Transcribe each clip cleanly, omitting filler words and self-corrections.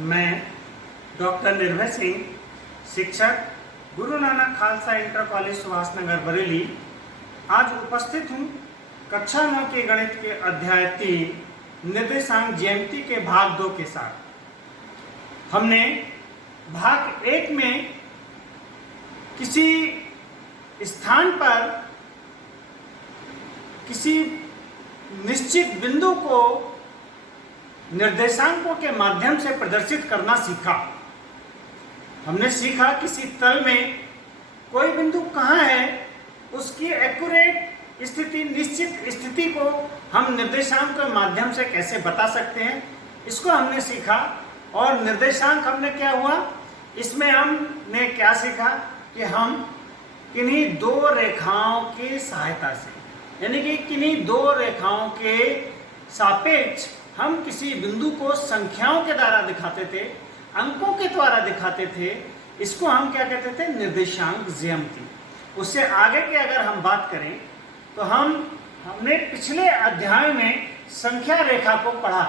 मैं डॉक्टर निर्भय सिंह, शिक्षक, गुरु नानक खालसा इंटर कॉलेज सुभाष नगर बरेली, आज उपस्थित हूँ कक्षा 9 के गणित के अध्याय 3 निर्देशांक ज्यामिति के भाग 2 के साथ। हमने भाग 1 में किसी स्थान पर किसी निश्चित बिंदु को निर्देशांकों के माध्यम से प्रदर्शित करना सीखा। हमने सीखा किसी तल में कोई बिंदु कहाँ है, उसकी एक्यूरेट स्थिति, निश्चित स्थिति को हम निर्देशांक के माध्यम से कैसे बता सकते हैं, इसको हमने सीखा। और निर्देशांक हमने क्या हुआ, इसमें हमने क्या सीखा कि हम किन्हीं दो रेखाओं की सहायता से, यानी कि किन्हीं दो रेखाओं के सापेक्ष हम किसी बिंदु को संख्याओं के द्वारा दिखाते थे, अंकों के द्वारा दिखाते थे। इसको हम क्या कहते थे, निर्देशांक ज्यामिति। उससे आगे की अगर हम बात करें तो हमने पिछले अध्याय में संख्या रेखा को पढ़ा।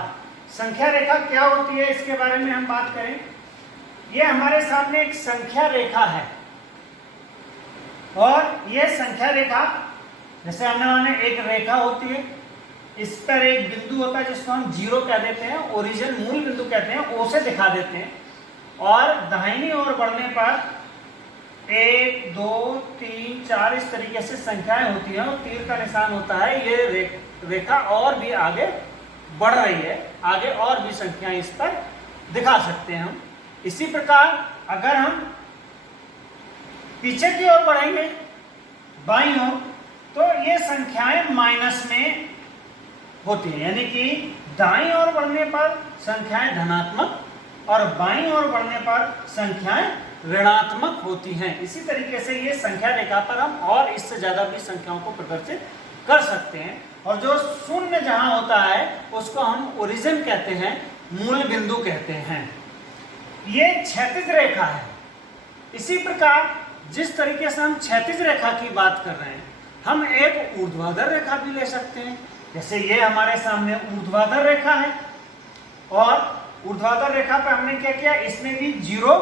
संख्या रेखा क्या होती है, इसके बारे में हम बात करें। ये हमारे सामने एक संख्या रेखा है और यह संख्या रेखा, जैसे हमने एक रेखा होती है, इस पर एक बिंदु होता है जिसको हम जीरो कह देते हैं, ओरिजिन मूल बिंदु कहते हैं, ओ से दिखा देते हैं। और दाहिनी ओर बढ़ने पर 1 2 3 4 इस तरीके से संख्याएं होती हैं और तीर का निशान होता है। ये रेखा और भी आगे बढ़ रही है, आगे और भी संख्याएं इस पर दिखा सकते हैं हम। इसी प्रकार अगर हम पीछे की ओर बढ़ेंगे बाईं ओर, तो ये संख्याएं माइनस में होती है, यानी कि दाईं ओर बढ़ने पर संख्याएं धनात्मक और बाईं ओर बढ़ने पर संख्याएं ऋणात्मक होती हैं। इसी तरीके से ये संख्या रेखा पर हम और इससे ज्यादा भी संख्याओं को प्रदर्शित कर सकते हैं। और जो शून्य जहां होता है उसको हम ओरिजिन कहते हैं, मूल बिंदु कहते हैं। ये क्षैतिज रेखा है। इसी प्रकार जिस तरीके से हम क्षैतिज रेखा की बात कर रहे हैं, हम एक ऊर्ध्वाधर रेखा भी ले सकते हैं। जैसे ये हमारे सामने ऊर्ध्वाधर रेखा है और ऊर्ध्वाधर रेखा पे हमने क्या किया, इसमें भी जीरो,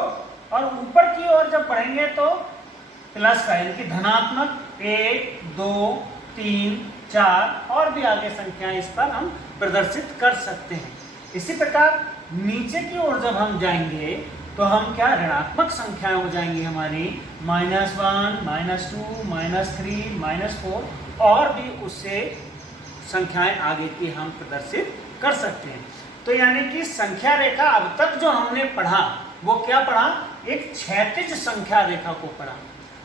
और ऊपर की ओर जब बढ़ेंगे तो प्लस का, यानी कि धनात्मक 1 2 3 4 और भी आगे संख्याएं इस पर हम प्रदर्शित कर सकते हैं। इसी प्रकार नीचे की ओर जब हम जाएंगे तो हम क्या, ऋणात्मक संख्याएं हो जाएंगी हमारी, -1 -2 -3 -4 और भी उससे संख्याएं आगे की हम प्रदर्शित कर सकते हैं। तो यानी कि संख्या रेखा अब तक जो हमने पढ़ा वो क्या पढ़ा, एक क्षैतिज संख्या रेखा को पढ़ा।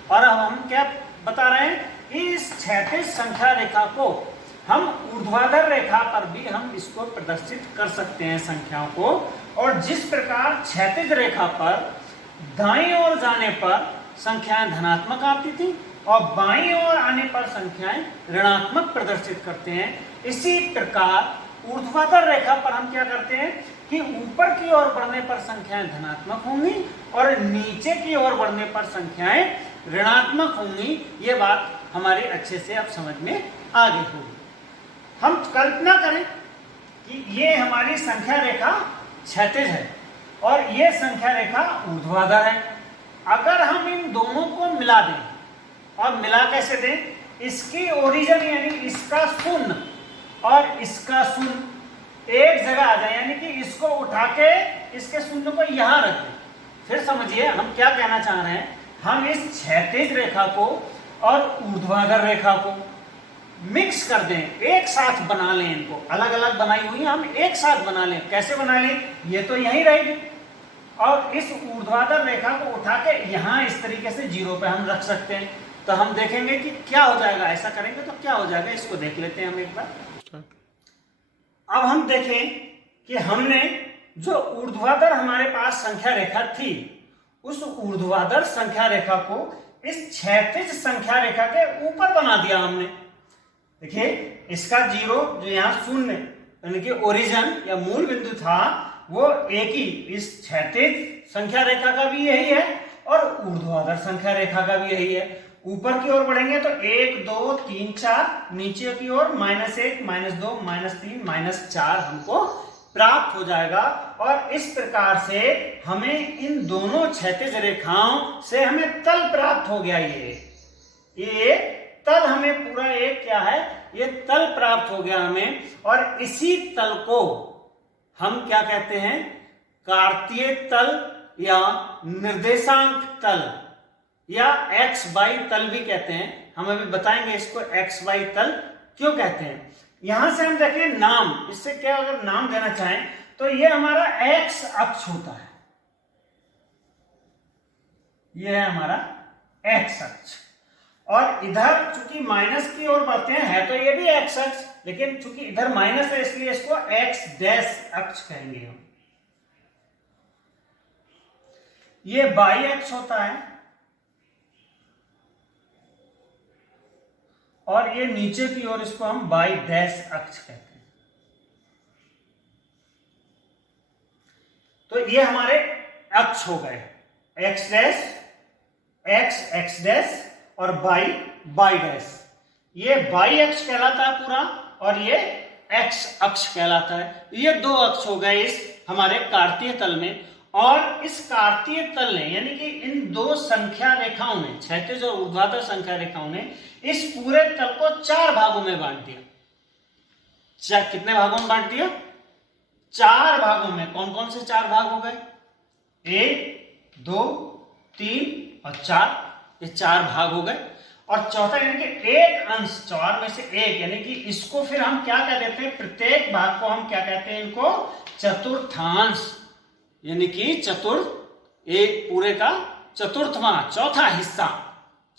और अब हम क्या बता रहे हैं, इस क्षैतिज संख्या रेखा को हम ऊर्ध्वाधर रेखा पर भी हम इसको प्रदर्शित कर सकते हैं संख्याओं को। और जिस प्रकार क्षैतिज रेखा पर दाईं ओर जाने पर संख्याएं धनात्मक आती थी और बाईं ओर आने पर संख्याएं ऋणात्मक प्रदर्शित करते हैं, इसी प्रकार ऊर्ध्वाधर रेखा पर हम क्या करते हैं कि ऊपर की ओर बढ़ने पर संख्याएं धनात्मक होंगी और नीचे की ओर बढ़ने पर संख्याएं ऋणात्मक होंगी। ये बात हमारी अच्छे से अब समझ में आगे होगी। हम कल्पना करें कि ये हमारी संख्या रेखा क्षैतिज है और ये संख्या रेखा ऊर्ध्वाधर है। अगर हम इन दोनों को मिला दें, और मिला कैसे दें, इसकी ओरिजिन यानी इसका शून्य और इसका शून्य एक जगह आ जाए, यानी कि इसको उठा के इसके शून्य को यहां रख दें। फिर समझिए हम क्या कहना चाह रहे हैं, हम इस क्षैतिज रेखा को और ऊर्ध्वाधर रेखा को मिक्स कर दें, एक साथ बना लें। इनको अलग अलग बनाई हुई हम एक साथ बना लें। कैसे बना लें, ये तो यहीं रहेगी और इस ऊर्ध्वाधर रेखा को उठा के यहां इस तरीके से जीरो पे हम रख सकते हैं। तो हम देखेंगे कि क्या हो जाएगा, ऐसा करेंगे तो क्या हो जाएगा, इसको देख लेते हैं हम एक बार। अब हम देखें कि हमने जो ऊर्ध्वाधर हमारे पास संख्या रेखा थी, उस ऊर्ध्वाधर संख्या रेखा को इस क्षैतिज संख्या रेखा के ऊपर बना दिया हमने। देखिए इसका जीरो जो यहाँ शून्य यानी कि ओरिजिन या मूल बिंदु था, वो एक ही इस क्षैतिज संख्या रेखा का भी यही है और ऊर्ध्वाधर संख्या रेखा का भी यही है। ऊपर की ओर बढ़ेंगे तो 1 2 3 4, नीचे की ओर -1 -2 -3 -4 हमको प्राप्त हो जाएगा। और इस प्रकार से हमें इन दोनों क्षैतिज रेखाओं से हमें तल प्राप्त हो गया। ये तल हमें पूरा एक क्या है, ये तल प्राप्त हो गया हमें। और इसी तल को हम क्या कहते हैं, कार्तीय तल या निर्देशांक तल या एक्स वाई तल भी कहते हैं। हम अभी बताएंगे इसको एक्स वाई तल क्यों कहते हैं। यहां से हम देखें नाम, इससे क्या अगर नाम देना चाहें तो ये हमारा एक्स अक्ष होता है, ये है हमारा एक्स अक्ष। और इधर चूंकि माइनस की ओर बढ़ते हैं, है तो ये भी एक्स अक्ष, लेकिन चूंकि इधर माइनस है इसलिए इसको एक्स डैश अक्ष कहेंगे हम। ये बाई अक्ष होता है और ये नीचे की ओर इसको हम बाई डैश अक्ष कहते हैं। तो ये हमारे अक्ष हो गए, x dash, x x dash और बाई बाई डैश। ये बाई अक्ष कहलाता है पूरा और ये एक्स अक्ष कहलाता है। ये दो अक्ष हो गए इस हमारे कार्तीय तल में। और इस कार्तीय तल ने यानी कि इन दो संख्या रेखाओं ने, क्षैतिज और ऊर्ध्वाधर संख्या रेखाओं ने इस पूरे तल को 4 भागों में बांट दिया। कितने भागों में बांट दिया? 4 भागों में। कौन कौन से 4 भाग हो गए? 1, 2, 3 और 4। ये 4 भाग हो गए। और चौथा यानी कि एक अंश, 4 में से एक, यानी कि इसको फिर हम क्या कह देते हैं, प्रत्येक भाग को हम क्या कहते हैं, इनको चतुर्थांश, यानी कि चतुर्थ, एक पूरे का चतुर्थवां, चौथा हिस्सा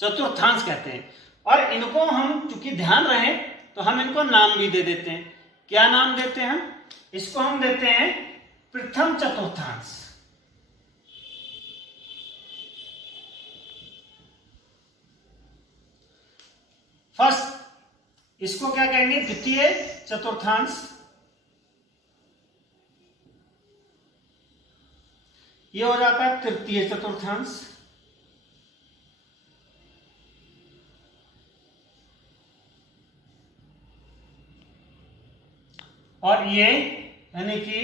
चतुर्थांश कहते हैं। और इनको हम चूंकि ध्यान रहे तो हम इनको नाम भी दे देते हैं। क्या नाम देते हैं हम? इसको हम देते हैं प्रथम चतुर्थांश। फर्स्ट, इसको क्या कहेंगे? द्वितीय चतुर्थांश। ये हो जाता है तृतीय चतुर्थांश। और ये यानी कि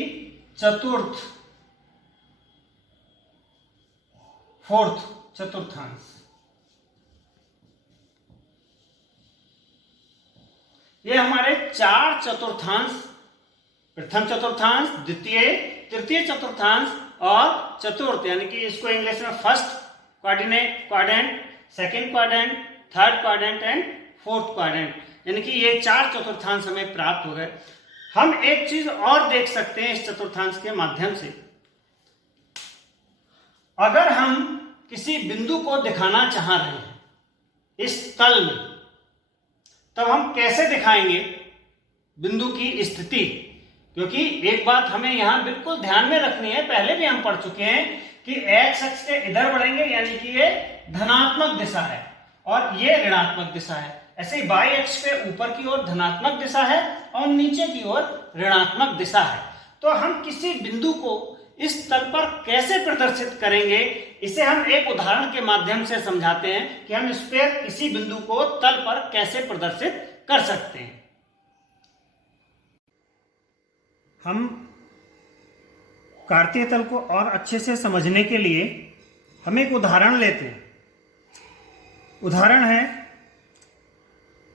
चतुर्थ, फोर्थ चतुर्थांश। ये हमारे 4 चतुर्थांश, प्रथम चतुर्थांश, द्वितीय, तृतीय चतुर्थांश और चतुर्थ, यानी कि इसको इंग्लिश में first quadrant, second quadrant, third quadrant and fourth quadrant, यानी कि ये 4 चतुर्थांश हमें प्राप्त हो गए। हम एक चीज और देख सकते हैं इस चतुर्थांश के माध्यम से। अगर हम किसी बिंदु को दिखाना चाह रहे हैं इस तल में, तब हम कैसे दिखाएंगे बिंदु की स्थिति? क्योंकि एक बात हमें यहां बिल्कुल ध्यान में रखनी है, पहले भी हम पढ़ चुके हैं कि एक्स अक्ष के इधर बढ़ेंगे यानी कि ये धनात्मक दिशा है और ये ऋणात्मक दिशा है। ऐसे ही बाई अक्ष पे ऊपर की ओर धनात्मक दिशा है और नीचे की ओर ऋणात्मक दिशा है। तो हम किसी बिंदु को इस तल पर कैसे प्रदर्शित करेंगे, इसे हम एक उदाहरण के माध्यम से समझाते हैं कि हम इस पर किसी बिंदु को तल पर कैसे प्रदर्शित कर सकते हैं। हम कार्तीय तल को और अच्छे से समझने के लिए हम एक उदाहरण लेते हैं। उदाहरण है,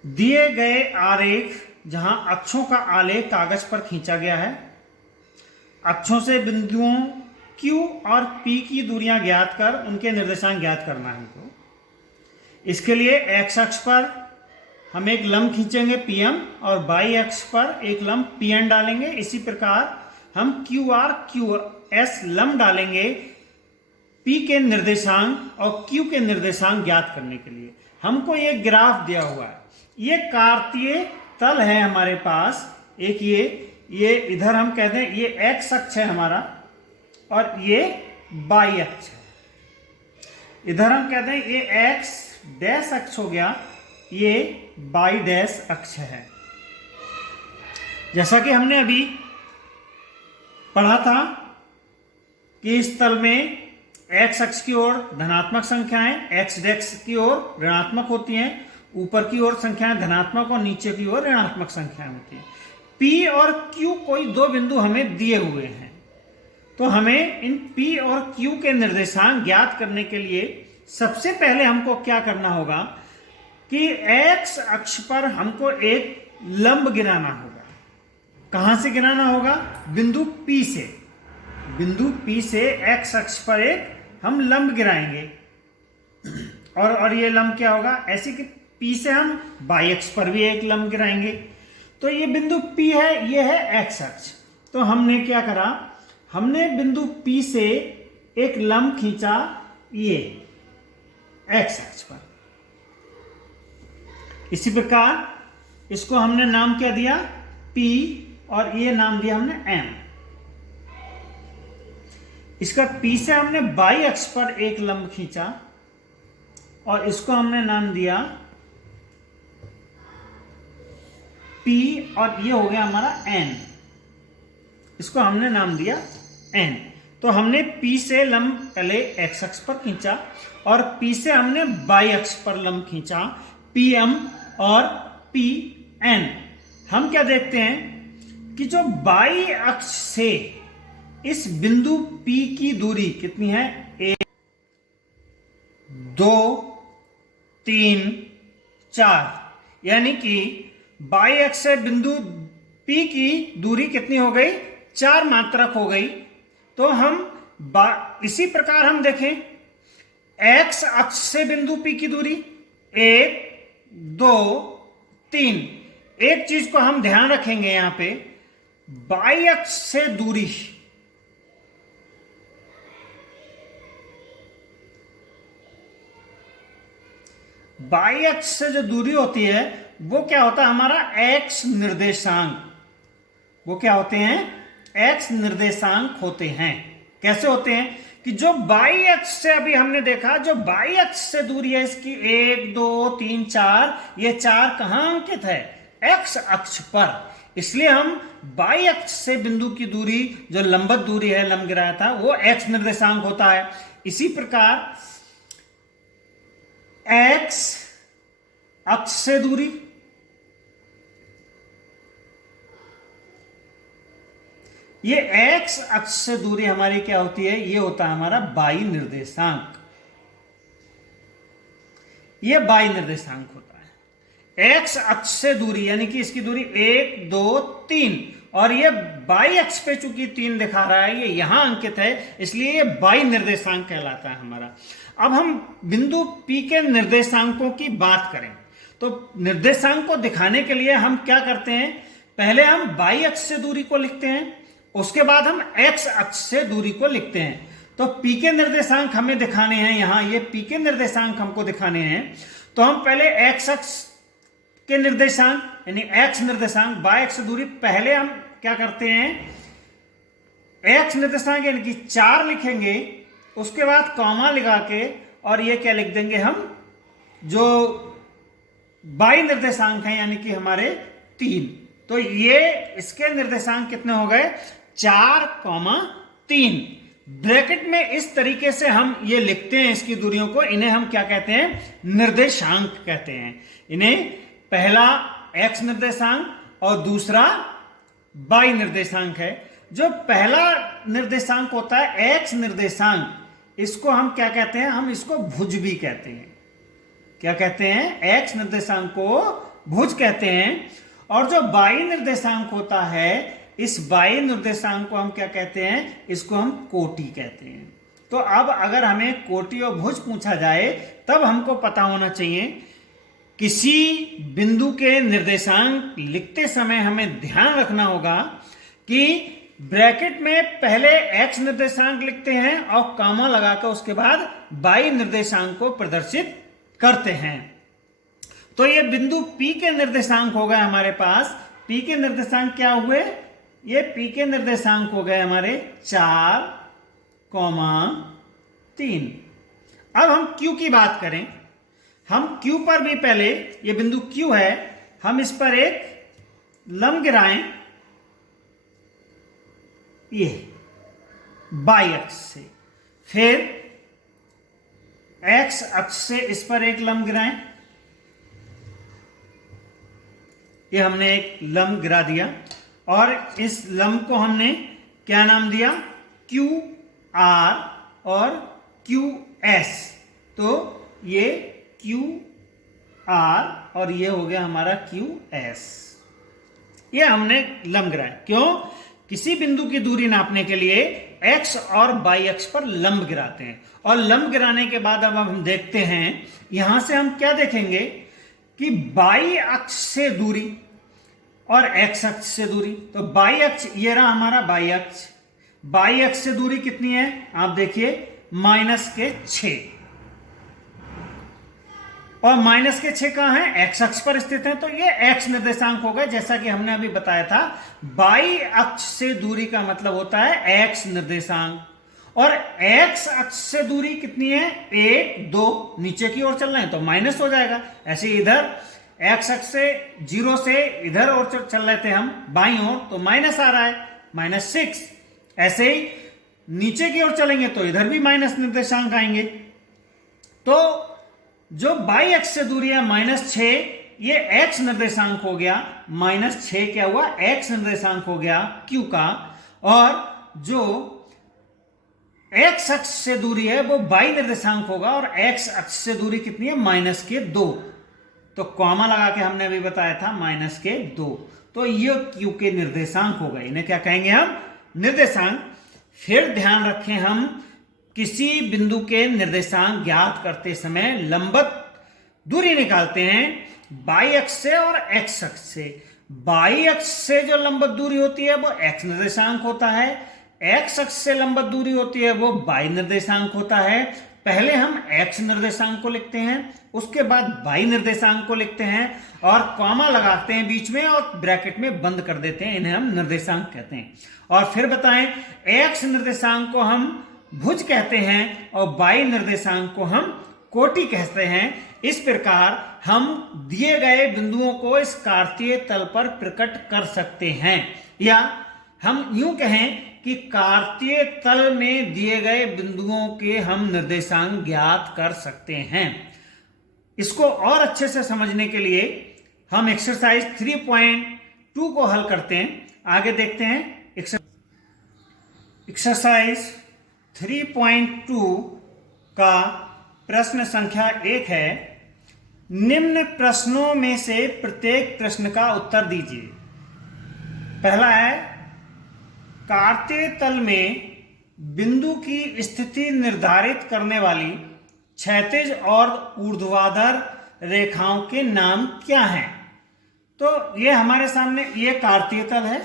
दिए गए आरेख जहां अक्षों का आलेख कागज पर खींचा गया है। अक्षों से बिंदुओं Q और P की दूरियां ज्ञात कर उनके निर्देशांक ज्ञात करना है हमको। इसके लिए x अक्ष पर हम एक लंब खींचेंगे PM और y अक्ष पर एक लंब PN डालेंगे। इसी प्रकार हम QR QS लंब डालेंगे P के निर्देशांक और Q के निर्देशांक ज्ञात करने के लिए। हमको ये ग्राफ दिया हुआ है, ये कार्तीय तल है हमारे पास। एक ये इधर हम कहते हैं ये x अक्ष है हमारा और ये y अक्ष है। इधर हम कहते हैं ये x डैश अक्ष हो गया, ये y डैश अक्ष है। जैसा कि हमने अभी पढ़ा था कि इस तल में x अक्ष की ओर धनात्मक संख्याएं x डैश की ओर ऋणात्मक होती हैं, ऊपर की ओर संख्याएं धनात्मक और नीचे की ओर ऋणात्मक संख्याएं होती हैं। P और Q कोई दो बिंदु हमें दिए हुए हैं, तो हमें इन P और Q के निर्देशांक ज्ञात करने के लिए सबसे पहले हमको क्या करना होगा कि x अक्ष पर हमको एक लंब गिराना होगा। कहां से गिराना होगा? बिंदु P से। बिंदु P से x अक्ष पर एक हम लंब गिराएंगे, और ये लंब क्या होगा? ऐसे कि P से हम y अक्ष पर भी एक लंब गिराएंगे। तो ये बिंदु P है, ये है x अक्ष। तो हमने क्या करा, हमने बिंदु P से एक लंब खींचा ये x अक्ष पर। इसी प्रकार इसको हमने नाम क्या दिया? P, और ये नाम दिया हमने M। इसका P से हमने y अक्ष पर एक लंब खींचा और इसको हमने नाम दिया P, और ये हो गया हमारा N। इसको हमने नाम दिया N। तो हमने P से लंब पहले x अक्ष पर खींचा और P से हमने y अक्ष पर लंब खींचा, PM और PN। हम क्या देखते हैं कि जो y अक्ष से इस बिंदु P की दूरी कितनी है? 1 2 3 4, यानी कि y अक्ष से बिंदु P की दूरी कितनी हो गई? 4 मात्रक हो गई। तो हम इसी प्रकार हम देखें x अक्ष से बिंदु P की दूरी 1 2 3। एक चीज को हम ध्यान रखेंगे यहां पे, y अक्ष से दूरी, y अक्ष से जो दूरी होती है वो क्या होता है? हमारा x निर्देशांक। वो क्या होते हैं? x निर्देशांक होते हैं। कैसे होते हैं कि जो y अक्ष से, अभी हमने देखा, जो y अक्ष से दूरी है इसकी 1 2 3 4, ये 4 कहां अंकित है? x अक्ष पर। इसलिए हम y अक्ष से बिंदु की दूरी, जो लंबवत दूरी है, लंब गिराया था, वो x निर्देशांक होता है। इसी प्रकार x अक्ष से दूरी, ये x अक्ष से दूरी हमारी क्या होती है? ये होता है हमारा y निर्देशांक। ये y निर्देशांक होता है। x अक्ष से दूरी यानी कि इसकी दूरी 1 2 3, और ये y अक्ष पे चूंकि 3 दिखा रहा है, ये यहां अंकित है, इसलिए ये y निर्देशांक कहलाता है हमारा। अब हम बिंदु P के निर्देशांकों की बात करें तो निर्देशांक को दिखाने के लिए हम क्या करते हैं? पहले हम y अक्ष से दूरी को लिखते हैं, उसके बाद हम x अक्ष से दूरी को लिखते हैं। तो P के निर्देशांक हमें दिखाने हैं, यहां ये P के निर्देशांक हमको दिखाने हैं। तो हम पहले x अक्ष के निर्देशांक यानी x निर्देशांक, y अक्ष से दूरी, पहले हम क्या करते हैं? x निर्देशांक यानी कि 4 लिखेंगे, उसके बाद कॉमा लगा के, और ये क्या लिख देंगे हम? जो y निर्देशांक है यानी कि हमारे 3। तो ये इसके निर्देशांक कितने हो गए? 4, 3। ब्रैकेट में इस तरीके से हम ये लिखते हैं इसकी दूरियों को, इन्हें हम क्या कहते हैं? निर्देशांक कहते हैं। इन्हें पहला x निर्देशांक और दूसरा y निर्देशांक है। जो पहला निर्देशांक होता है x निर्देशांक, इसको हम क्या कहते हैं? हम इसको भुज भी कहते हैं। क्या कहते हैं? x निर्देशांक को भुज कहते हैं। और जो y निर्देशांक होता है, इस y निर्देशांक को हम क्या कहते हैं? इसको हम कोटि कहते हैं। तो अब अगर हमें कोटि और भुज पूछा जाए, तब हमको पता होना चाहिए, किसी बिंदु के निर्देशांक लिखते समय हमें ध्यान रखना होगा कि ब्रैकेट में पहले x निर्देशांक लिखते हैं और कॉमा लगाकर उसके बाद y निर्देशांक को प्रदर्शित करते हैं। तो ये बिंदु P के निर्देशांक हो गए हमारे पास। P के निर्देशांक क्या हुए? ये P के निर्देशांक हो गए हमारे 4, 3। अब हम Q की बात करें। हम Q पर भी पहले, ये बिंदु Q है, हम इस पर एक लंब गिराएं, ये y अक्ष से, फिर x अक्ष से इस पर एक लंब गिराएं, ये हमने एक लंब गिरा दिया। और इस लंब को हमने क्या नाम दिया, क्यू आर और क्यू एस। तो ये क्यू आर और ये हो गया हमारा क्यू एस। ये हमने लंब गिराया। क्यों? किसी बिंदु की दूरी नापने के लिए एक्स और वाई अक्ष पर लंब गिराते हैं, और लंब गिराने के बाद अब हम देखते हैं, यहां से हम क्या देखेंगे कि वाई अक्ष से दूरी और एक्स अक्ष से दूरी। तो वाई अक्ष ये रहा हमारा वाई अक्ष, वाई अक्ष से दूरी कितनी है आप देखिए, -6, और -6 कहां है, एक्स अक्ष पर स्थित है। तो ये एक्स निर्देशांक होगा, जैसा कि हमने अभी बताया था। वाई अक्ष से दूरी का मतलब होता है एक्स निर्देशांक, और एक्स अक्ष से दूरी कितनी है, 1 2, नीचे की ओर चल रहे हैं तो माइनस हो जाएगा। ऐसे इधर एक्स अक्ष से 0 से इधर और चल रहे थे हम बाईं ओर, तो माइनस आ रहा है, -6। ऐसे ही नीचे की ओर चलेंगे तो इधर भी माइनस निर्देशांक आएंगे। तो जो बाई अक्ष से दूरी है -6, ये एक्स निर्देशांक हो गया, -6 क्या हुआ, एक्स निर्देशांक हो गया क्यू का। और जो एक्स अक्ष से दूरी है वो वाई निर्देशांक होगा, और एक्स अक्ष से दूरी कितनी है, -2। तो कॉमा लगा के हमने अभी बताया था -2। तो ये क्यू के निर्देशांक हो गए, इन्हें क्या कहेंगे हम, निर्देशांक। फिर ध्यान रखें, हम किसी बिंदु के निर्देशांक ज्ञात करते समय लंबवत दूरी निकालते हैं बाई अक्ष से और एक्स अक्ष से। बाई अक्ष से जो लंबवत दूरी होती है वो एक्स निर्देशांक होता है, एक्स अक्ष से लंबवत दूरी होती है वो वाई निर्देशांक होता है। पहले हम एक्स निर्देशांक को लिखते हैं, उसके बाद वाई निर्देशांक को लिखते हैं, और कॉमा लगाते हैं बीच में और ब्रैकेट में बंद कर देते हैं, इन्हें हम निर्देशांक कहते हैं। और फिर बताएं, एक्स निर्देशांक को हम भुज कहते हैं और वाई निर्देशांक को हम कोटि कहते हैं। इस प्रकार हम दिए गए बिंदुओं को इस कार्तीय तल पर प्रकट कर सकते हैं, या हम यूं कहें कि कार्तीय तल में दिए गए बिंदुओं के हम निर्देशांक ज्ञात कर सकते हैं। इसको और अच्छे से समझने के लिए हम एक्सरसाइज 3.2 को हल करते हैं। आगे देखते हैं। एक्सरसाइज 3.2 का प्रश्न संख्या 1 है, निम्न प्रश्नों में से प्रत्येक प्रश्न का उत्तर दीजिए। पहला है, कार्तीय तल में बिंदु की स्थिति निर्धारित करने वाली क्षैतिज और ऊर्ध्वाधर रेखाओं के नाम क्या हैं। तो ये हमारे सामने ये कार्तीय तल है,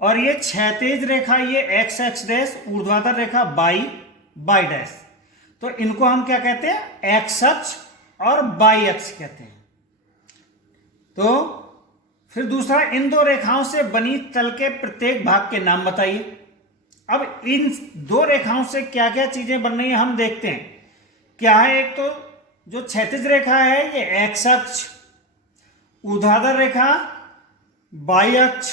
और ये क्षैतिज रेखा ये एक्स एक्स डैश, ऊर्ध्वाधर रेखा बाई बाई डैश। तो इनको हम क्या कहते हैं, एक्स अक्ष और बाई अक्ष कहते हैं। तो फिर दूसरा, इन दो रेखाओं से बनी तल के प्रत्येक भाग के नाम बताइए। अब इन दो रेखाओं से क्या क्या चीजें बन रही है हम देखते हैं। क्या है, एक तो जो क्षैतिज रेखा है ये एक्स अक्ष, ऊर्ध्वाधर रेखा बाई अक्ष,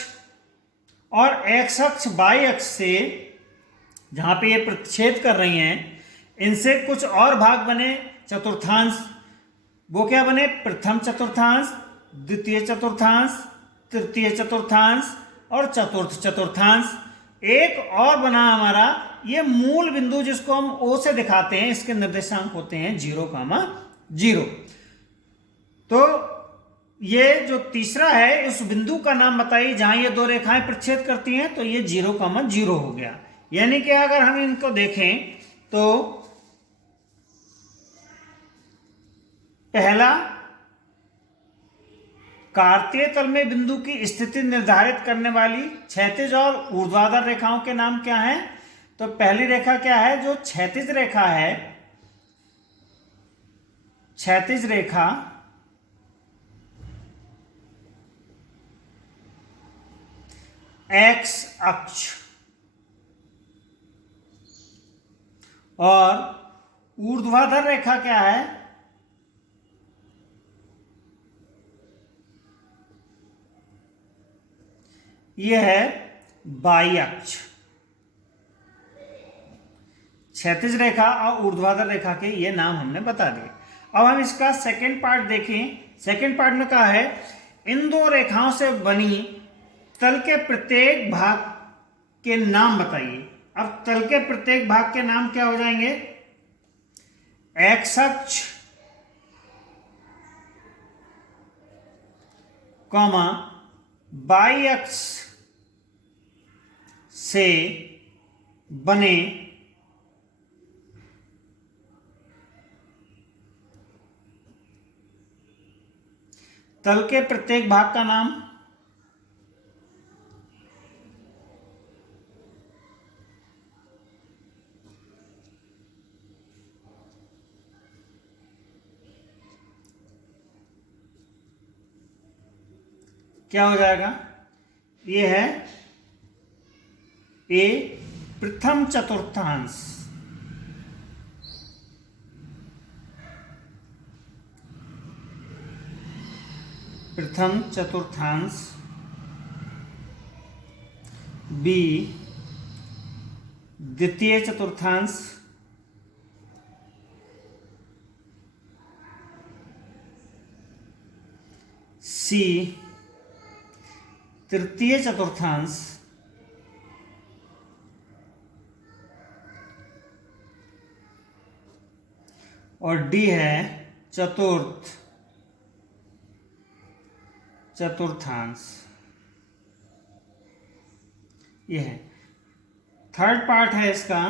और एक्स अक्ष बाई अक्ष से जहां पे ये प्रतिच्छेद कर रही हैं, इनसे कुछ और भाग बने चतुर्थांश। वो क्या बने, प्रथम चतुर्थांश, द्वितीय चतुर्थांश, तृतीय चतुर्थांश और चतुर्थ चतुर्थांश। एक और बना हमारा ये मूल बिंदु, जिसको हम ओ से दिखाते हैं, इसके निर्देशांक होते हैं 0,0। तो ये जो तीसरा है, उस बिंदु का नाम बताइए जहां ये दो रेखाएं प्रतिच्छेद करती हैं। तो ये 0,0 हो गया। यानी कि अगर हम इनको देखें तो पहला, कार्तीय तल में बिंदु की स्थिति निर्धारित करने वाली क्षैतिज और ऊर्ध्वाधर रेखाओं के नाम क्या हैं। तो पहली रेखा क्या है, जो क्षैतिज रेखा है, क्षैतिज रेखा एक्स अक्ष, और ऊर्ध्वाधर रेखा क्या है, यह है बाई अक्ष। क्षैतिज रेखा और ऊर्ध्वाधर रेखा के ये नाम हमने बता दिए। अब हम इसका सेकंड पार्ट देखें। सेकंड पार्ट में कहा है, इन दो रेखाओं से बनी तल के प्रत्येक भाग के नाम बताइए। अब तल के प्रत्येक भाग के नाम क्या हो जाएंगे? एक्स अक्ष कॉमा बाई अक्ष से बने तल के प्रत्येक भाग का नाम क्या हो जाएगा? ये है ए प्रथम चतुर्थांश, प्रथम चतुर्थांश, बी द्वितीय चतुर्थांश, सी तृतीय चतुर्थांश, और डी है चतुर्थांश। यह है थर्ड पार्ट है इसका।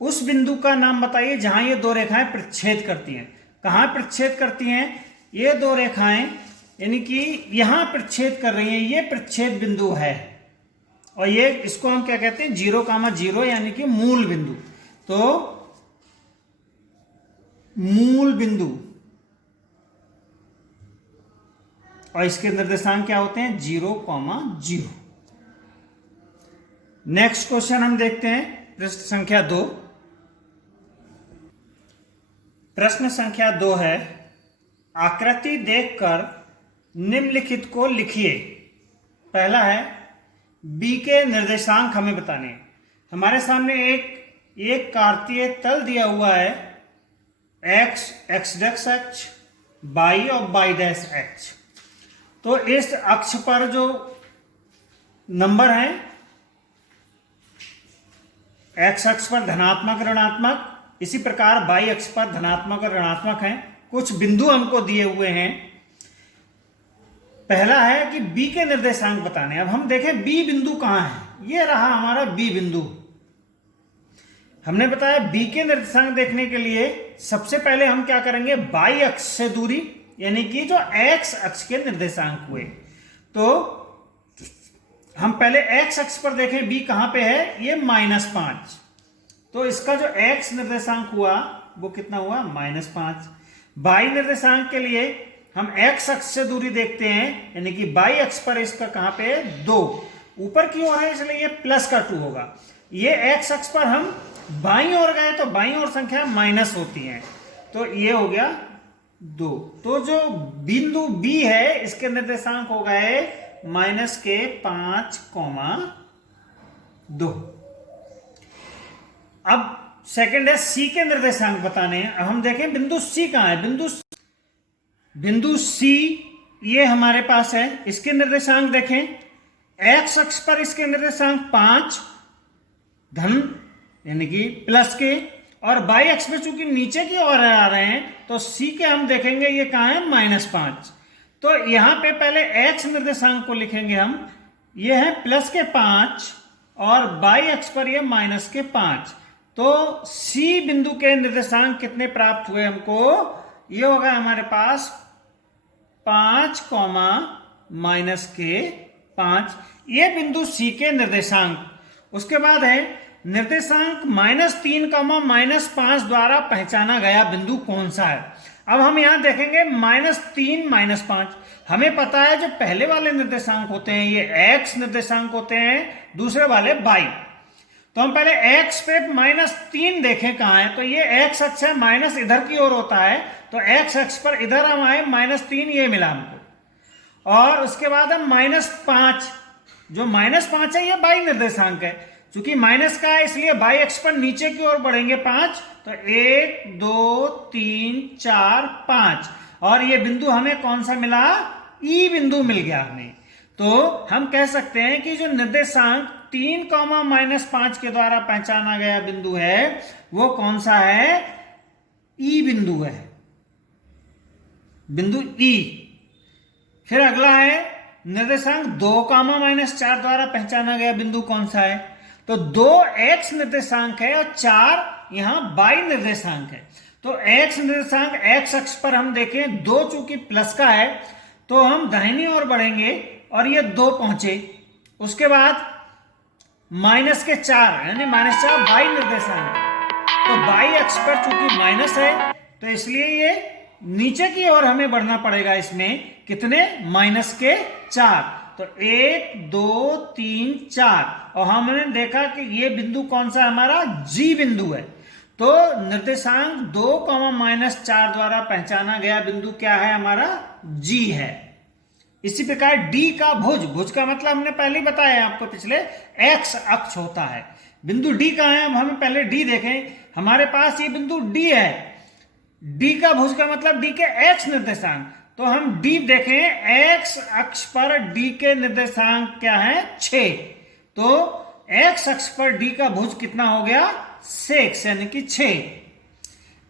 उस बिंदु का नाम बताइए जहां ये दो रेखाएं प्रच्छेद करती हैं। कहां प्रच्छेद करती हैं? ये दो रेखाएं यानी कि यहां प्रच्छेद कर रही हैं, ये प्रच्छेद बिंदु है। और ये इसको हम क्या कहते हैं? 0,0 यानी कि मूल बिंदु। तो मूल बिंदु, और इसके निर्देशांक क्या होते हैं? 0,0। नेक्स्ट क्वेश्चन हम देखते हैं, प्रश्न संख्या 2। प्रश्न संख्या 2 है, आकृति देखकर निम्नलिखित को लिखिए। पहला है बी के निर्देशांक हमें बताने। हमारे सामने एक कार्तीय तल दिया हुआ है, एक्स, एक्स डैश अक्ष, बाई और बाई डैश अक्ष। तो इस अक्ष पर जो नंबर है, एक्स अक्ष पर धनात्मक ऋणात्मक, इसी प्रकार बाई अक्ष पर धनात्मक और ऋणात्मक हैं। कुछ बिंदु हमको दिए हुए हैं। पहला है कि बी के निर्देशांक बताने। अब हम देखें बी बिंदु कहां है। ये रहा हमारा बी बिंदु। हमने बताया बी के निर्देशांक देखने के लिए सबसे पहले हम क्या करेंगे? बाई अक्ष से दूरी, यानी कि जो एक्स अक्ष के निर्देशांक हुए। तो हम पहले एक्स अक्ष पर देखें बी कहां पे है? ये -5। तो इसका जो एक्स निर्देशांक हुआ वो कितना हुआ? -5। बाई निर्देशांक के लिए हम एक्स अक्ष से दूरी देखते हैं, यानी कि बाई अक्ष पर इसका कहां पे है? 2। ऊपर की ओर है इसलिए ये प्लस का 2 होगा। ये एक्स अक्ष पर हम बाईं ओर गए तो बाईं ओर संख्या माइनस होती है, तो ये हो गया 2। तो जो बिंदु बी है इसके निर्देशांक हो गए -5,2। अब सेकंड है सी के निर्देशांक बताने। अब हम देखें बिंदु सी कहां है? बिंदु सी ये हमारे पास है। इसके निर्देशांक देखें, एक्स अक्ष पर इसके निर्देशांक 5 धन यानी कि प्लस के, और बाई अक्ष पे चूंकि नीचे की ओर आ रहे हैं तो सी के हम देखेंगे ये कहां है? -5। तो यहां पे पहले एक्स निर्देशांक को लिखेंगे हम, ये है +5 और बाई अक्ष पर ये -5। तो सी बिंदु के निर्देशांक कितने प्राप्त हुए हमको? ये होगा हमारे पास 5, -5। ये बिंदु सी के निर्देशांक। उसके बाद है निर्देशांक -3, -5 द्वारा पहचाना गया बिंदु कौन सा है। अब हम यहां देखेंगे -3, -5। हमें पता है जो पहले वाले निर्देशांक होते हैं ये एक्स निर्देशांक होते हैं, दूसरे वाले बाई। तो हम पहले एक्स पे -3 देखें कहां है। तो ये एक्स अक्ष है, माइनस इधर की ओर होता है, तो एक्स अक्ष पर इधर हम आए -3, ये मिला हमको। और उसके बाद हम -5, जो -5 है ये बाई निर्देशांक है। चूंकि माइनस का है इसलिए बाई अक्ष पर नीचे की ओर बढ़ेंगे 5, तो 1, 2, 3, 4, 5। और ये बिंदु हमें कौन सा मिला? ई बिंदु मिल गया हमें। तो हम कह सकते हैं कि जो निर्देशांक 3, -5 के द्वारा पहचाना गया बिंदु है वो कौन सा है? ई बिंदु है, बिंदु ई। फिर अगला है निर्देशांक 2, -4 द्वारा पहचाना गया बिंदु कौन सा है? तो 2 एक्स निर्देशांक है और 4 यहां वाई निर्देशांक है। तो एक्स निर्देशांक एक्स अक्ष पर हम देखें 2 चूंकि प्लस का है तो हम दाहिनी ओर बढ़ेंगे और ये 2 पहुंचे। उसके बाद -4 यानी -4 वाई निर्देशांक। तो वाई अक्ष पर चूंकि माइनस है तो इसलिए ये नीचे की ओर हमें बढ़ना पड़ेगा। इसमें कितने? -4। तो 1 2 3 4 और हमने देखा कि ये बिंदु कौन सा हमारा? जी बिंदु है। तो निर्देशांक 2, -4 द्वारा पहचाना गया बिंदु क्या है? हमारा जी है। इसी प्रकार डी का भुज, भुज का मतलब हमने पहले ही बताया आपको, पिछले एक्स अक्ष होता है। बिंदु डी कहां है? अब हमें पहले डी देखें। हमारे पास ये बिंदु डी है। डी का भुज का मतलब डी के एक्स निर्देशांक। तो हम डी देखें, एक्स अक्ष पर डी के निर्देशांक क्या है? 6। तो एक्स अक्ष पर डी का भुज कितना हो गया? 6 यानी कि 6।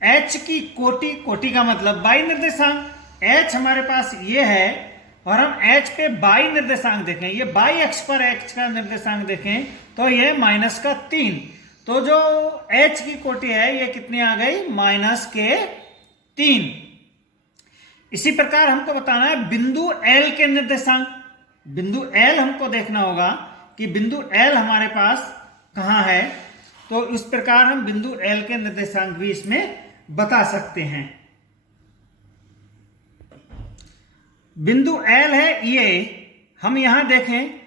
एच की कोटि, कोटि का मतलब बाई निर्देशांक। एच हमारे पास ये है और हम एच पे बाई निर्देशांक देखें, ये बाई अक्ष पर एच का निर्देशांक देखें तो ये -3। तो जो एच की कोटि है ये कितनी आ गई? -3। इसी प्रकार हमको बताना है बिंदु एल के निर्देशांक। बिंदु एल हमको देखना होगा कि बिंदु एल हमारे पास कहां है। तो इस प्रकार हम बिंदु एल के निर्देशांक भी इसमें बता सकते हैं। बिंदु एल है ये, हम यहां देखें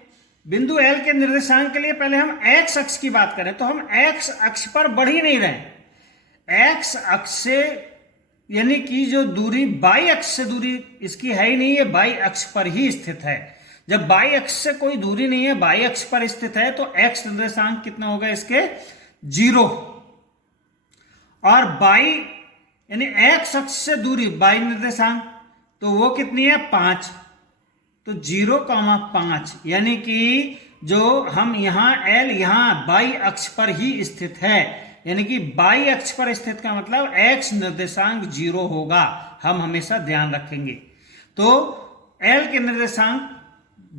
बिंदु एल के निर्देशांक के लिए पहले हम एक्स अक्ष की बात करें तो हम एक्स अक्ष पर बढ़ ही नहीं रहे। एक्स अक्ष से यानी कि जो दूरी बाई अक्ष से दूरी इसकी है ही नहीं, ये बाई अक्ष पर ही स्थित है। जब बाई अक्ष से कोई दूरी नहीं है, बाई अक्ष पर स्थित है, तो एक्स निर्देशांक कितना होगा इसके? 0। और बाई यानी एक्स अक्ष से दूरी बाई निर्देशांक तो वो कितनी है? 5। तो 0,5 यानी कि जो हम यहां एल यहां बाई अक्ष पर ही स्थित है, यानी कि बाई अक्ष पर स्थित का मतलब एक्स निर्देशांक 0 होगा। हम हमेशा ध्यान रखेंगे। तो एल के निर्देशांक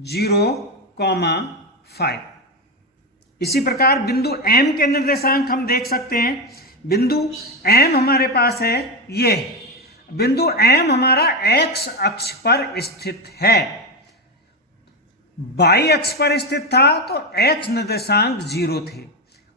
0,5। इसी प्रकार बिंदु एम के निर्देशांक हम देख सकते हैं। बिंदु एम हमारे पास है ये। बिंदु एम हमारा एक्स अक्ष पर स्थित है। बाई अक्ष पर स्थित था तो एक्स निर्देशांक 0 थे,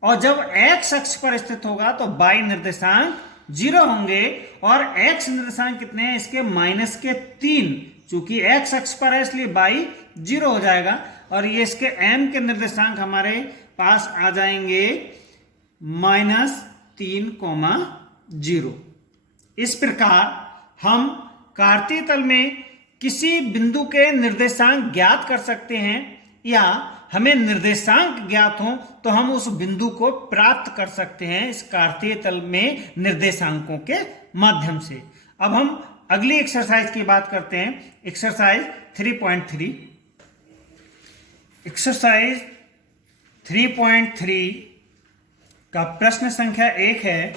और जब एक्स अक्ष पर स्थित होगा तो बाई निर्देशांक 0 होंगे। और एक्स निर्देशांक कितने हैं इसके? -3। चूंकि एक्स अक्ष पर है इसलिए बाई 0 हो जाएगा। और ये इसके एम के निर्देशांक हमारे पास आ जाएंगे -3,0। इस प्रकार हम कार्तीय तल में किसी बिंदु के निर्देशांक ज्ञात कर सकते हैं, या हमें निर्देशांक ज्ञात हो तो हम उस बिंदु को प्राप्त कर सकते हैं इस कार्तीय तल में निर्देशांकों के माध्यम से। अब हम अगली एक्सरसाइज की बात करते हैं। एक्सरसाइज 3.3। एक्सरसाइज 3.3 का प्रश्न संख्या 1 है,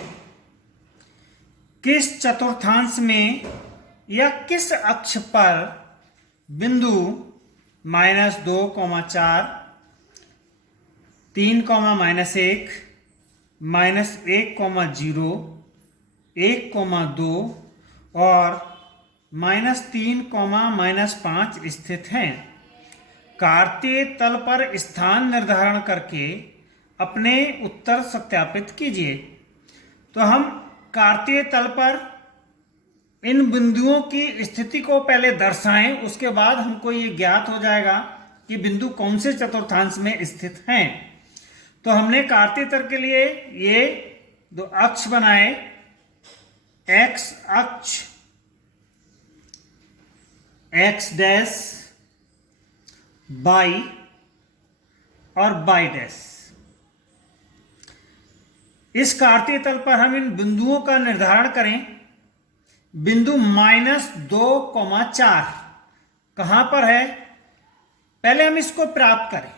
किस चतुर्थांश में या किस अक्ष पर बिंदु -2,4, 3, -1, -1,0, 1,2 और -3, -5 स्थित हैं? कार्तीय तल पर स्थान निर्धारण करके अपने उत्तर सत्यापित कीजिए। तो हम कार्तीय तल पर इन बिंदुओं की स्थिति को पहले दर्शाएं, उसके बाद हमको ये ज्ञात हो जाएगा कि बिंदु कौन से चतुर्थांश में स्थित हैं। तो हमने कार्तीय तल के लिए ये 2 अक्ष बनाए, एक्स अक्ष, एक्स डैश, बाई और बाई डैश। इस कार्तीय तल पर हम इन बिंदुओं का निर्धारण करें। बिंदु -2,4 कहां पर है? पहले हम इसको प्राप्त करें।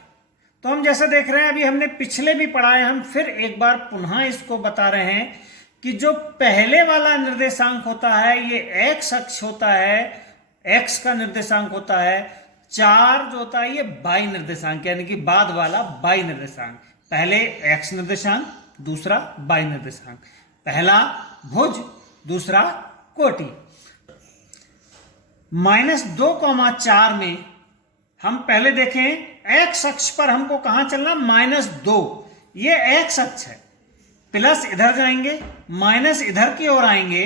तो हम जैसा देख रहे हैं, अभी हमने पिछले भी पढ़ा है, हम फिर एक बार पुनः इसको बता रहे हैं कि जो पहले वाला निर्देशांक होता है ये एक्स अक्ष होता है, एक्स का निर्देशांक होता है। 4 जो होता है ये बाई निर्देशांक, यानी कि बाद वाला बाई निर्देशांक। पहले एक्स निर्देशांक, दूसरा बाई निर्देशांक। पहला भुज, दूसरा कोटि। -2,4 में हम पहले देखें एक्स अक्ष पर हमको कहां चलना, -2, ये एक्स अक्ष है। प्लस इधर जाएंगे, माइनस इधर की ओर आएंगे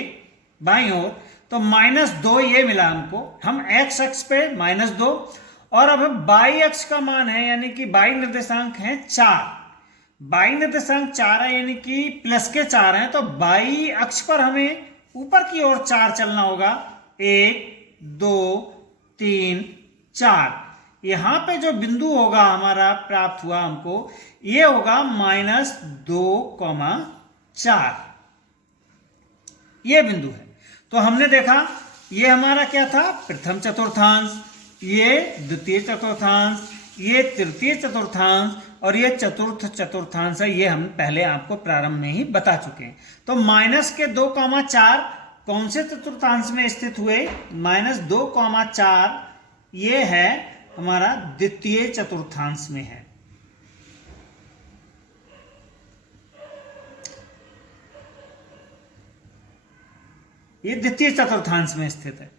बाईं ओर, तो -2 ये मिला हमको। हम एक्स अक्ष पे -2, और अब बाई अक्ष का मान है, यानी कि बाई निर्देशांक है 4। बाई निर्देशांक 4 है, यानी कि प्लस के 4 हैं, तो बाई अक्ष पर हमें ऊपर की ओर 4 चलना होगा। 1, 2, 3, 4। यहां पे जो बिंदु होगा हमारा प्राप्त हुआ हमको, ये होगा -2,4, ये बिंदु है। तो हमने देखा ये हमारा क्या था, प्रथम चतुर्थांश, ये द्वितीय चतुर्थांश, ये तृतीय चतुर्थांश, और ये चतुर्थ चतुर्थांश है। ये हम पहले आपको प्रारंभ में ही बता चुके हैं। तो -2,4 कौन से चतुर्थांश में स्थित हुए, -2,4 ये है हमारा द्वितीय चतुर्थांश में है। ये द्वितीय चतुर्थांश में स्थित है।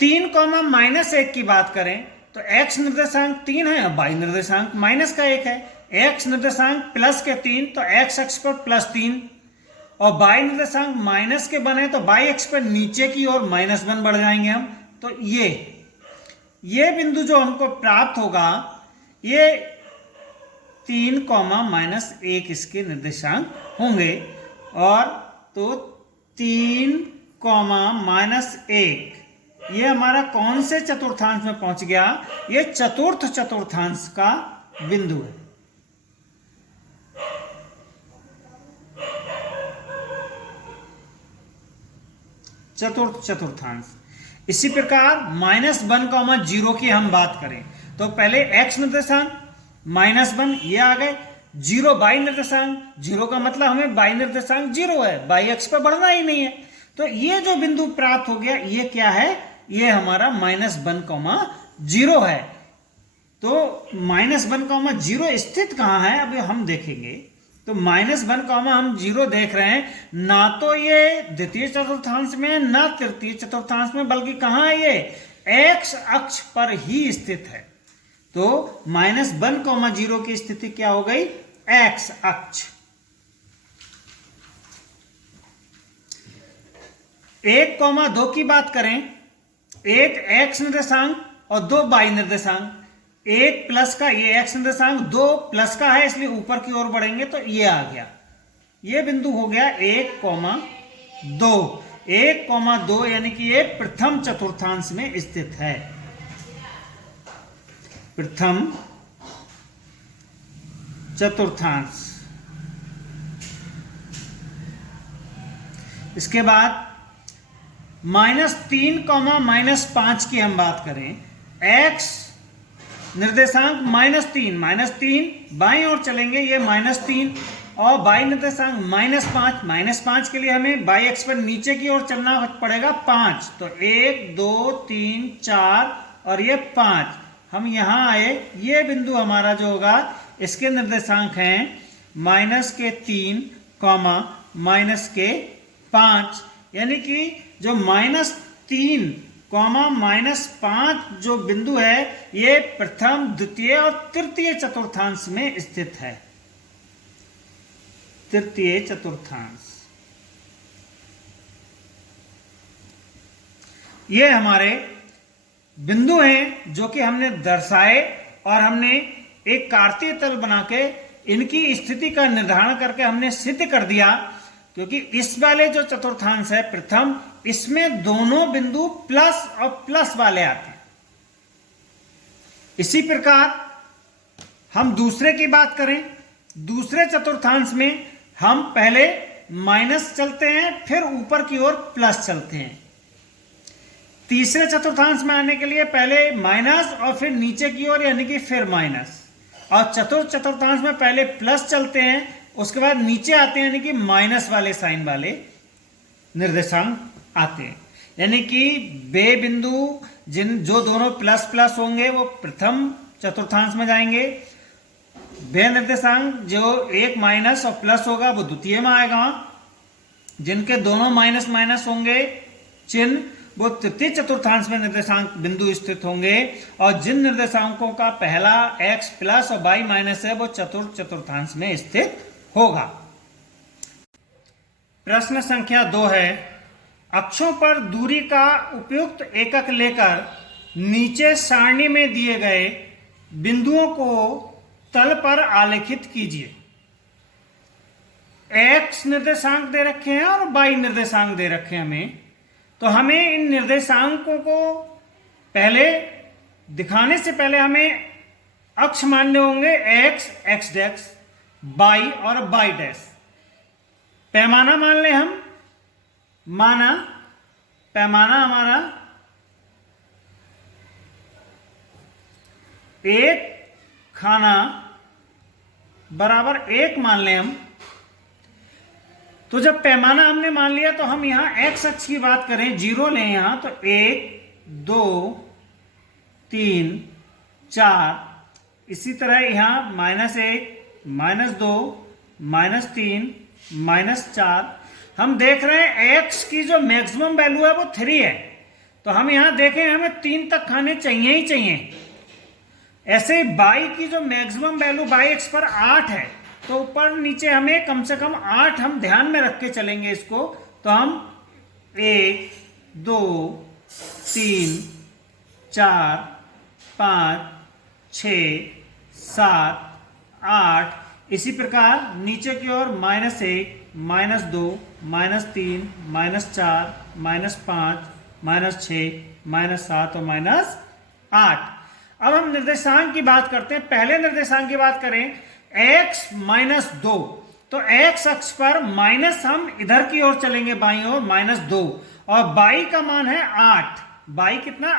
3,-1 की बात करें तो x निर्देशांक 3 है, और y निर्देशांक माइनस का 1 है। x निर्देशांक प्लस के 3, तो x अक्ष पर +3, और y निर्देशांक माइनस के बने तो y अक्ष पर नीचे की ओर -1 बढ़ जाएंगे हम। तो ये बिंदु जो हमको प्राप्त होगा, ये 3,-1 इसके निर्देशांक होंगे। और तो 3,-1 ये हमारा कौन से चतुर्थांश में पहुंच गया, ये चतुर्थ चतुर्थांश का बिंदु है। चतुर्थ चतुर्थांश। इसी प्रकार -1,0 की हम बात करें तो पहले x निर्देशांक -1 ये आ गए, 0 बाई निर्देशांक, 0 का मतलब हमें बाई निर्देशांक 0 है, बाई अक्ष पर बढ़ना ही नहीं है। तो ये जो बिंदु प्राप्त हो गया, ये क्या है, ये हमारा -1,0 है। तो -1,0 स्थित कहां है, अभी हम देखेंगे। तो -1,0 देख रहे हैं, ना तो ये द्वितीय चतुर्थांश में, ना तृतीय चतुर्थांश में, बल्कि कहां है, ये x अक्ष पर ही स्थित है। तो -1,0 की स्थिति क्या हो गई, x अक्ष। 1,2 की बात करें, 1 x निर्देशांक और 2 y निर्देशांक। 1 प्लस का ये x निर्देशांक, 2 प्लस का है, इसलिए ऊपर की ओर बढ़ेंगे तो ये आ गया, ये बिंदु हो गया 1,2। 1,2 यानी कि ये प्रथम चतुर्थांश में स्थित है। प्रथम चतुर्थांश। इसके बाद -3, -5 की हम बात करें, x निर्देशांक -3 बाईं ओर चलेंगे, ये -3, और y निर्देशांक -5 के लिए हमें y अक्ष पर नीचे की ओर चलना पड़ेगा 5। तो 1, 2, 3, 4 और ये 5। हम यहां आए, ये बिंदु हमारा जो होगा, इसके निर्देशांक हैं -3, -5, यानी कि जो -3, -5 जो बिंदु है, ये प्रथम, द्वितीय और तृतीय चतुर्थांश में स्थित है। तृतीय चतुर्थांश। ये हमारे बिंदु हैं जो कि हमने दर्शाए, और हमने एक कार्तीय तल बना के इनकी स्थिति का निर्धारण करके हमने सिद्ध कर दिया। क्योंकि इस वाले जो चतुर्थांश है प्रथम, इसमें दोनों बिंदु प्लस और प्लस वाले आते हैं। इसी प्रकार हम दूसरे की बात करें, दूसरे चतुर्थांश में हम पहले माइनस चलते हैं, फिर ऊपर की ओर प्लस चलते हैं। तीसरे चतुर्थांश में आने के लिए पहले माइनस और फिर नीचे की ओर यानी कि फिर माइनस, और चतुर्थ चतुर्थांश में पहले प्लस चलते हैं, उसके बाद नीचे आते हैं यानी कि माइनस वाले साइन वाले निर्देशांक आते हैं। यानी कि वे बिंदु जो दोनों प्लस प्लस होंगे वो प्रथम चतुर्थांश में जाएंगे, वे निर्देशांक जो एक माइनस और प्लस होगा वो द्वितीय में आएगा, जिनके दोनों माइनस माइनस होंगे चिन्ह वो तृतीय चतुर्थांश में निर्देशांक बिंदु स्थित होंगे, और जिन निर्देशांकों का पहला x प्लस और y माइनस है वो चतुर्थ चतुर्थांश में स्थित होगा। प्रश्न संख्या 2 है, अक्षों पर दूरी का उपयुक्त एकक लेकर नीचे सारणी में दिए गए बिंदुओं को तल पर आलेखित कीजिए। x निर्देशांक दे रखे हैं और y निर्देशांक दे रखे हैं हमें, तो हमें इन निर्देशांकों को पहले दिखाने से पहले हमें अक्ष मानने होंगे x, x डैश, y और y डैश। पैमाना मान ले हम, माना पैमाना हमारा एक खाना बराबर 1 मान लें हम। तो जब पैमाना हमने मान लिया तो हम यहां x अक्ष की बात करें, 0 लें यहां, तो 1 2 3 4, इसी तरह यहां -1 -2 -3 -4। हम देख रहे हैं x की जो मैक्सिमम वैल्यू है वो 3 है, तो हम यहां देखें हमें 3 तक खाने चाहिए ही चाहिए। ऐसे ही y की जो मैक्सिमम वैल्यू y एक्स पर 8 है, तो ऊपर नीचे हमें कम से कम 8 हम ध्यान में रख के चलेंगे इसको। तो हम 1 2 3 4 5 6 7 8, इसी प्रकार नीचे की ओर -1 -2 -3 -4 -5 -6 -7 और -8। अब हम निर्देशांक की बात करते हैं। पहले निर्देशांक की बात करें x -2, तो x अक्ष पर माइनस हम इधर की ओर चलेंगे बाईं ओर -2, और y का मान है 8। y कितना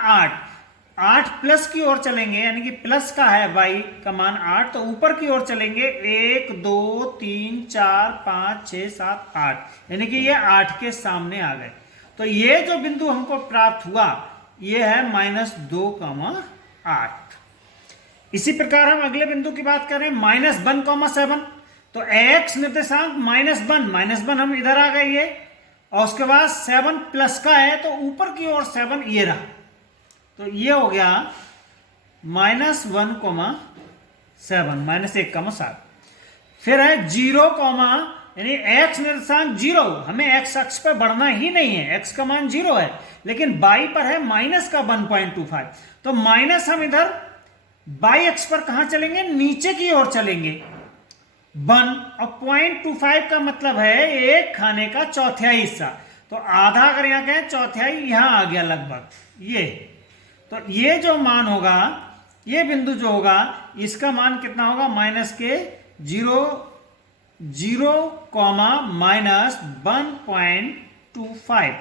8 प्लस की ओर चलेंगे, यानी कि प्लस का है y का मान 8, तो ऊपर की ओर चलेंगे 1 2 3 4 5 6 7 8, यानी कि ये 8 के सामने आ गए। तो ये जो बिंदु हमको प्राप्त हुआ ये है -2, 8। इसी प्रकार हम अगले बिंदु की बात करें -1, 7, तो x निर्देशांक -1 हम इधर आ गए ये, और उसके बाद 7 प्लस का है तो ऊपर की ओर 7 ये रहा, तो ये हो गया -1, 7 -1, फिर है 0, यानी x निर्देशांक 0, हमें x अक्ष पर बढ़ना ही नहीं है, x का मान 0 है, लेकिन y पर है माइनस का 1.25, तो माइनस हम इधर y अक्ष पर कहां चलेंगे, नीचे की ओर चलेंगे 1, और 0.25 का मतलब है एक खाने का चौथाई हिस्सा, तो आधा अगर यहां कहें चौथाई यहां आ गया लगभग ये। तो ये जो मान होगा, ये बिंदु जो होगा, इसका मान कितना होगा, -1.25।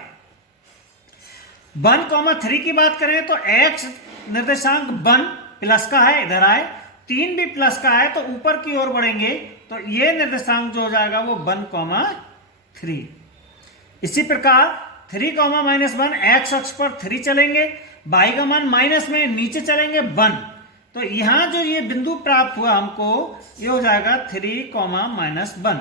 1,3 की बात करें तो x निर्देशांक 1 प्लस का है, इधर आए, 3 भी प्लस का है तो ऊपर की ओर बढ़ेंगे, तो ये निर्देशांक जो हो जाएगा वो 1,3। इसी प्रकार 3, -1, x अक्ष पर 3 चलेंगे, y का मान माइनस में नीचे चलेंगे 1, तो यहां जो ये बिंदु प्राप्त हुआ हमको ये हो जाएगा 3, -1।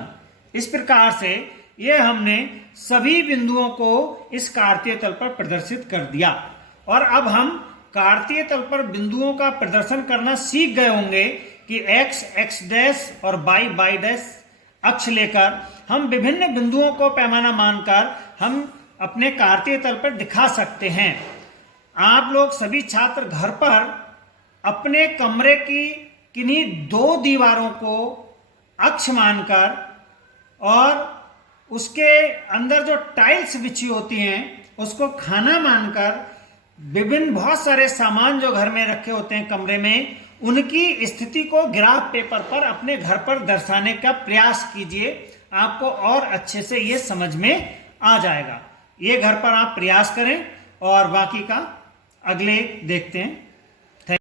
इस प्रकार से ये हमने सभी बिंदुओं को इस कार्तीय तल पर प्रदर्शित कर दिया, और अब हम कार्तीय तल पर बिंदुओं का प्रदर्शन करना सीख गए होंगे कि x, x डैश और y, y डैश अक्ष लेकर हम विभिन्न बिंदुओं को पैमाना मानकर हम अपने कार्तीय तल पर दिखा सकते हैं। आप लोग सभी छात्र घर पर अपने कमरे की किन्हीं 2 दीवारों को अक्ष मानकर और उसके अंदर जो टाइल्स बिछी होती हैं उसको खाना मानकर, विभिन्न बहुत सारे सामान जो घर में रखे होते हैं कमरे में, उनकी स्थिति को ग्राफ पेपर पर अपने घर पर दर्शाने का प्रयास कीजिए, आपको और अच्छे से ये समझ में आ जाएगा। ये घर पर आप प्रयास करें और बाकी का अगले देखते हैं।